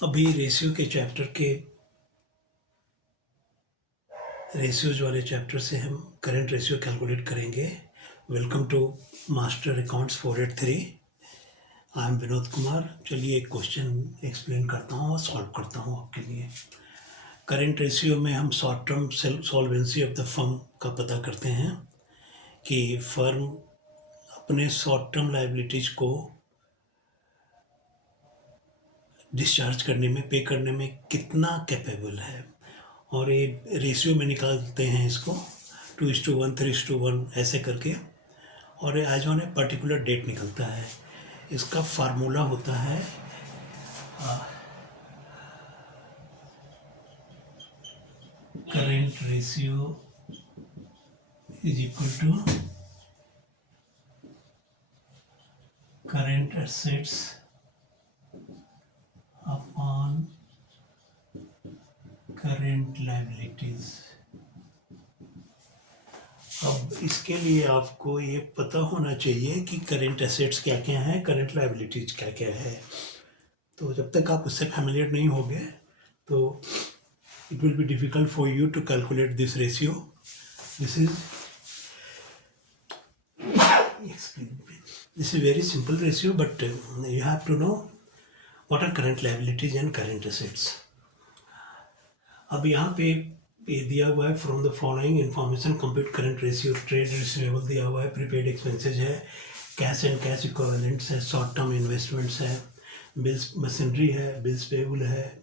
अभी रेशियो के चैप्टर के रेशियोज वाले चैप्टर से हम करंट रेशियो कैलकुलेट करेंगे। Welcome to Master Accounts 483। I am Vinod Kumar. चलिए एक क्वेश्चन एक्सप्लेन करता हूँ और सॉल्व करता हूँ आपके लिए। करंट रेशियो में हम short term solvency of the firm का पता करते हैं कि फर्म अपने शॉर्ट टर्म लायबिलिटीज को डिस्चार्ज करने में, पे करने में कितना कैपेबल है, और ये रेशियो में निकालते हैं इसको 2:1, 3:1 ऐसे करके, और as on a particular date निकलता है। इसका फार्मूला होता है current ratio is equal to current assets upon current liabilities. अब इसके लिए आपको ये पता होना चाहिए कि करेंट एसेट्स क्या क्या हैं, करेंट लायबिलिटीज क्या क्या है। तो जब तक आप उससे फैमिलियर नहीं होंगे तो it will be difficult for you to calculate this ratio. This is very simple ratio, but you have to know what are current liabilities and current assets. अब यहाँ पे ये दिया हुआ है, from the following information compute current ratio. Trade receivable दिया हुआ है, प्रीपेड एक्सपेंसेस है, कैश एंड कैश इक्विवेलेंट्स है, शॉर्ट टर्म इन्वेस्टमेंट्स है, बिल्स मशीनरी है, बिल्स पेबल है,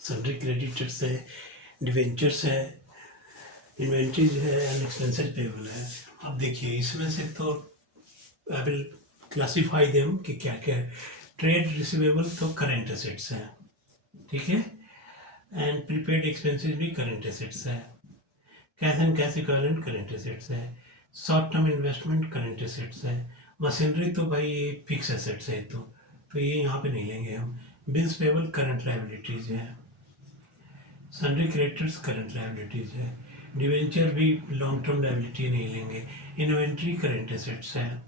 सन्ड्री क्रेडिटर्स है, डिवेंचर्स है, इन्वेंट्रीज है एंड एक्सपेंसेस पेबल है। अब देखिए इसमें से तो आई विल क्लासीफाई देम कि क्या क्या है। ट्रेड रिसीवेबल तो करेंट एसेट्स है, ठीक है, एंड प्रीपेड एक्सपेंसेस भी करेंट एसेट्स है, cash and cash equivalent current assets है, short term investment current assets है, मशीनरी तो भाई ये फिक्स एसेट्स है, तो ये यहाँ पे नहीं लेंगे हम। बिल्स पेबल करंट लायबिलिटीज है, सन्ड्री क्रेडिटर्स करंट लायबिलिटीज है, डिवेंचर भी लॉन्ग टर्म लायबिलिटी नहीं लेंगे, इन्वेंट्री करंट एसेट्स है,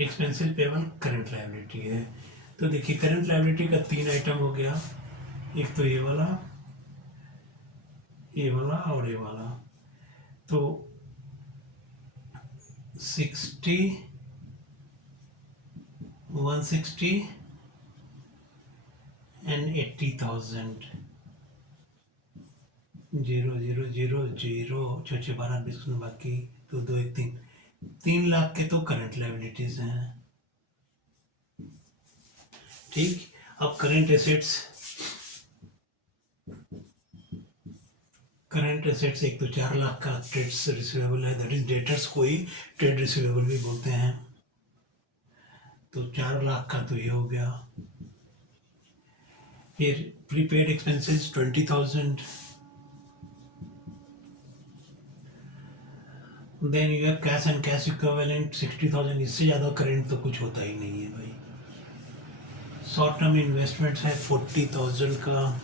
एक्सपेंसिव पेबल करंट लायबिलिटी है। तो देखिए करंट लायबिलिटी का 3 आइटम हो गया, एक तो ये वाला और ये वाला। तो 60, 160 एंड 80,000, 0 0 0 0 6 6 12 20 बाकी 2 2 1 3 लाख के तो करंट लायबिलिटीज हैं, ठीक। अब करंट एसेट्स एक तो 4 लाख का ट्रेड रिसीवेबल है, दैट इज डेटर्स को ही ट्रेड रिसीवेबल भी बोलते हैं। तो 4 लाख का तो ये हो गया। फिर prepaid expenses 20,000, then you have cash and cash equivalent 60,000। इससे ज़्यादा करंट तो कुछ होता ही नहीं है भाई। शॉर्ट टर्म इन्वेस्टमेंट्स है 40,000 का,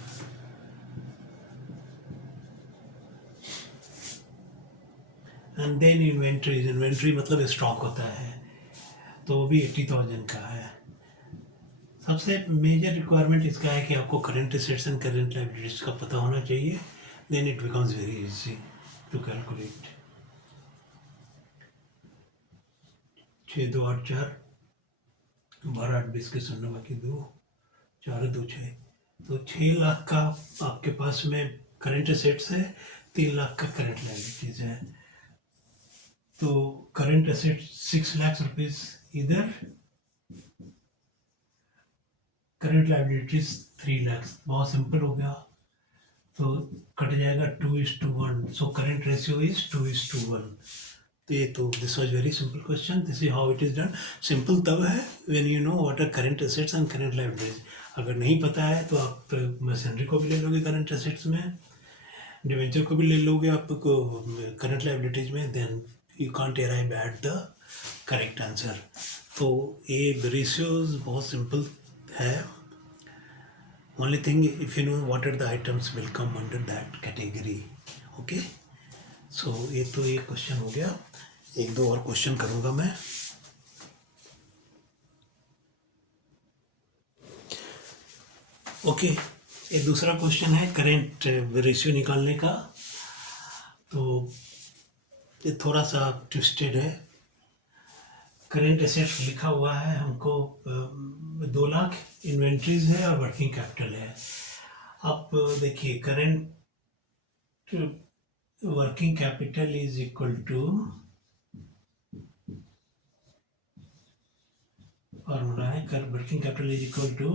एंड देन इन्वेंट्री मतलब स्टॉक होता है, तो वो भी 80,000 का है। सबसे मेजर रिक्वायरमेंट इसका है कि आपको current assets and current liabilities का पता होना चाहिए, then it becomes very easy to calculate. 6 2 8 4 12 8 20 के 0 बाकी 2 4 2 6, तो 6 लाख का आपके पास में करंट एसेट्स है, 3 लाख का करंट लायबिलिटीज है। तो करंट एसेट 6 लाख रुपीज इधर, करंट लायबिलिटीज 3 लाख। बहुत सिंपल हो गया, तो कट जाएगा 2:1, सो करंट रेशियो इज 2:1। तो ये तो this was very simple question, this is how it is done. Simple तब है when you know what are current assets and current liabilities. अगर नहीं पता है तो आप मशीनरी को भी ले लोगे करंट एसेट्स में, डिवेंचर को भी ले लोगे आपको करंट लायबिलिटीज में, then you can't arrive at the correct answer. तो ये रेशियोज बहुत सिंपल है। Only thing, if you know what are the items will come under that category. Okay, so ये तो एक क्वेश्चन हो गया। एक दो और क्वेश्चन करूँगा मैं। ओके, एक दूसरा क्वेश्चन है करेंट रेशियो निकालने का। तो ये थोड़ा सा ट्विस्टेड है। करेंट एसेट्स लिखा हुआ है हमको 2 लाख इन्वेंट्रीज है और वर्किंग कैपिटल है। अब देखिए current working capital is equal to, formula है working capital is equal to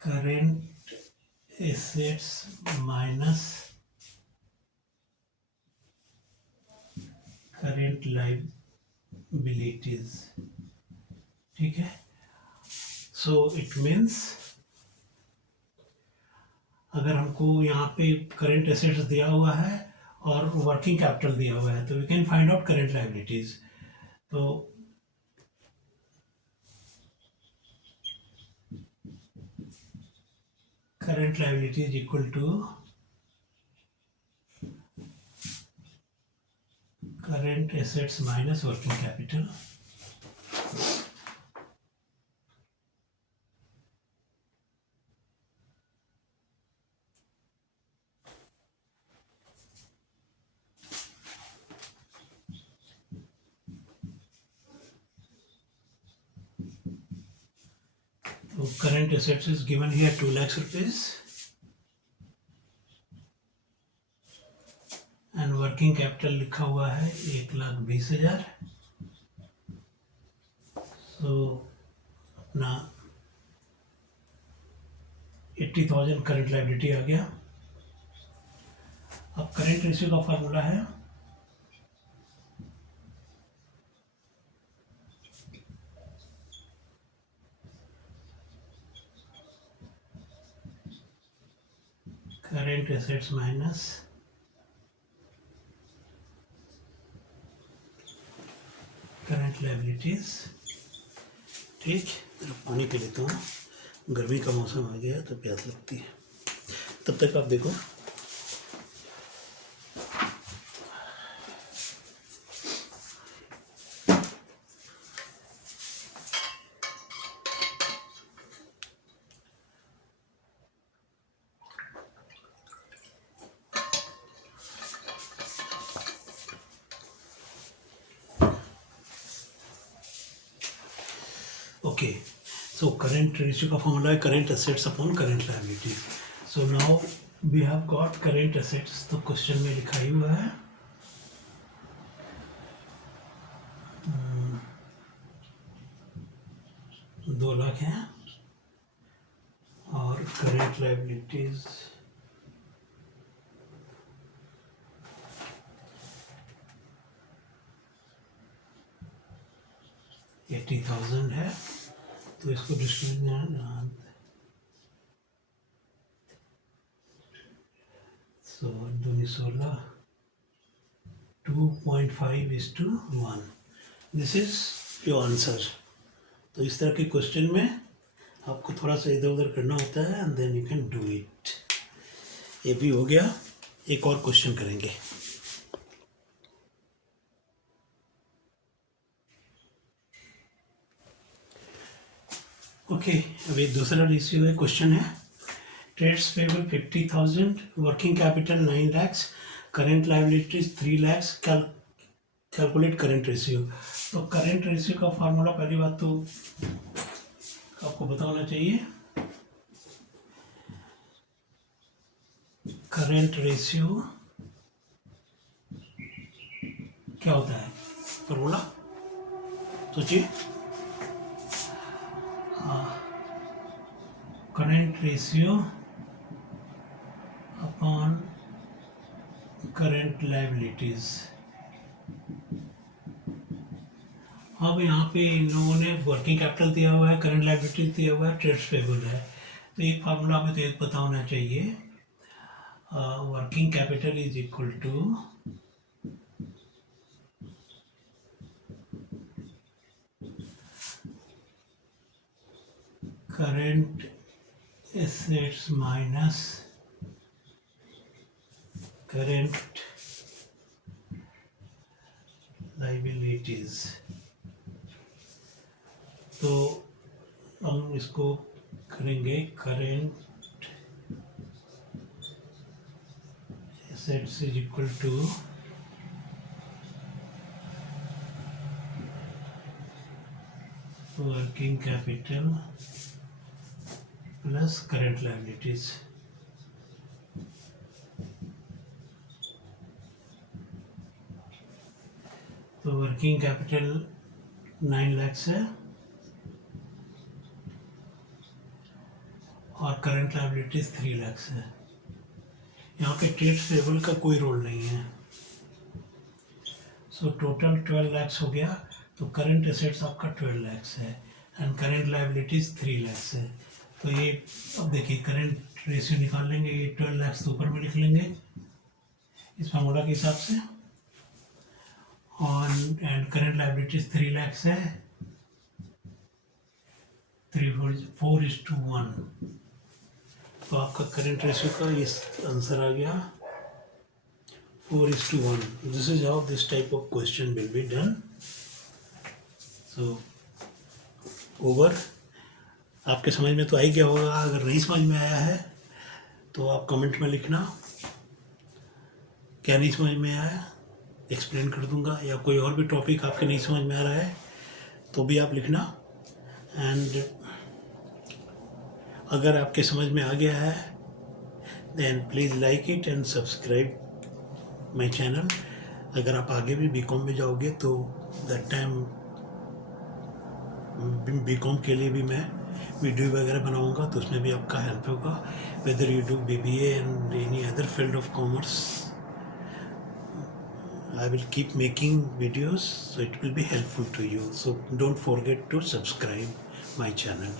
current assets minus current liabilities. ठीक है, सो इट मीन्स अगर हमको यहाँ पे करेंट एसेट्स दिया हुआ है और वर्किंग कैपिटल दिया हुआ है तो we can find out current liabilities. तो current liability is equal to current assets minus working capital. So current assets is given here 2 lakhs rupees and working capital लिखा हुआ है 1,20,000। So अपना 80,000 करंट लाइबिलिटी आ गया। अब करंट रेशियो का formula है current assets minus current liabilities. ठीक, जरा पानी पी लेता हूँ, गर्मी का मौसम आ गया तो प्यास लगती है। तब तक आप देखो। ओके, सो करंट रेशियो का फॉर्मूला है current assets upon current liability. So now we have got current assets, तो क्वेश्चन में लिखा ही हुआ है 2 लाख हैं और करंट लायबिलिटीज 80,000 है। तो इसको distribute, so 2/16 2.5:1, this is your answer. तो इस तरह के क्वेश्चन में आपको थोड़ा सा इधर उधर करना होता है and then you can do it. ये भी हो गया, एक और क्वेश्चन करेंगे। ओके, अभी दूसरा रेशियो है, क्वेश्चन है trades payable 50,000, working capital 9 lakhs, current liabilities 3 lakhs, calculate current ratio. तो करेंट रेशियो का फार्मूला पहली बात तो आपको पता होना चाहिए। करेंट रेशियो क्या होता है, फार्मूला सोचिए। Current ratio upon current liabilities. अब यहाँ पे इन लोगों ने वर्किंग कैपिटल दिया हुआ है, करंट लायबिलिटीज दिया हुआ है, ट्रेड्स पेबल है। तो एक फार्मूला हमें तो ये पता होना चाहिए, working capital is equal to current assets minus current liabilities. तो हम इसको करेंगे current assets is equal to working capital plus current liabilities. तो वर्किंग कैपिटल 9 लाख है और करंट लायबिलिटीज 3 लाख है। यहाँ पे ट्रेड पेबल का कोई रोल नहीं है। सो टोटल 12 लाख हो गया। तो करंट एसेट्स आपका 12 लाख है एंड करंट लायबिलिटीज 3 लाख है। तो ये अब देखिए करंट रेशियो निकाल लेंगे, ये 12 लाख तो ऊपर में लिख लेंगे इस फार्मूला के हिसाब से, और एंड करंट लायबिलिटीज 3 लाख है, 4:1। तो आपका करंट रेशियो का ये आंसर आ गया 4:1। This is how this type of question will be done. So over। आपके समझ में तो आ ही गया होगा। अगर नहीं समझ में आया है तो आप कमेंट में लिखना क्या नहीं समझ में आया, एक्सप्लेन कर दूंगा। या कोई और भी टॉपिक आपके नहीं समझ में आ रहा है तो भी आप लिखना। एंड अगर आपके समझ में आ गया है then please like it and subscribe my channel. अगर आप आगे भी बीकॉम में जाओगे तो दैट टाइम बीकॉम के लिए भी मैं वीडियो वगैरह बनाऊंगा, तो उसमें भी आपका हेल्प होगा। Whether you do BBA and any other field of commerce, I will keep making videos, so it will be helpful to you. So don't forget to subscribe my channel.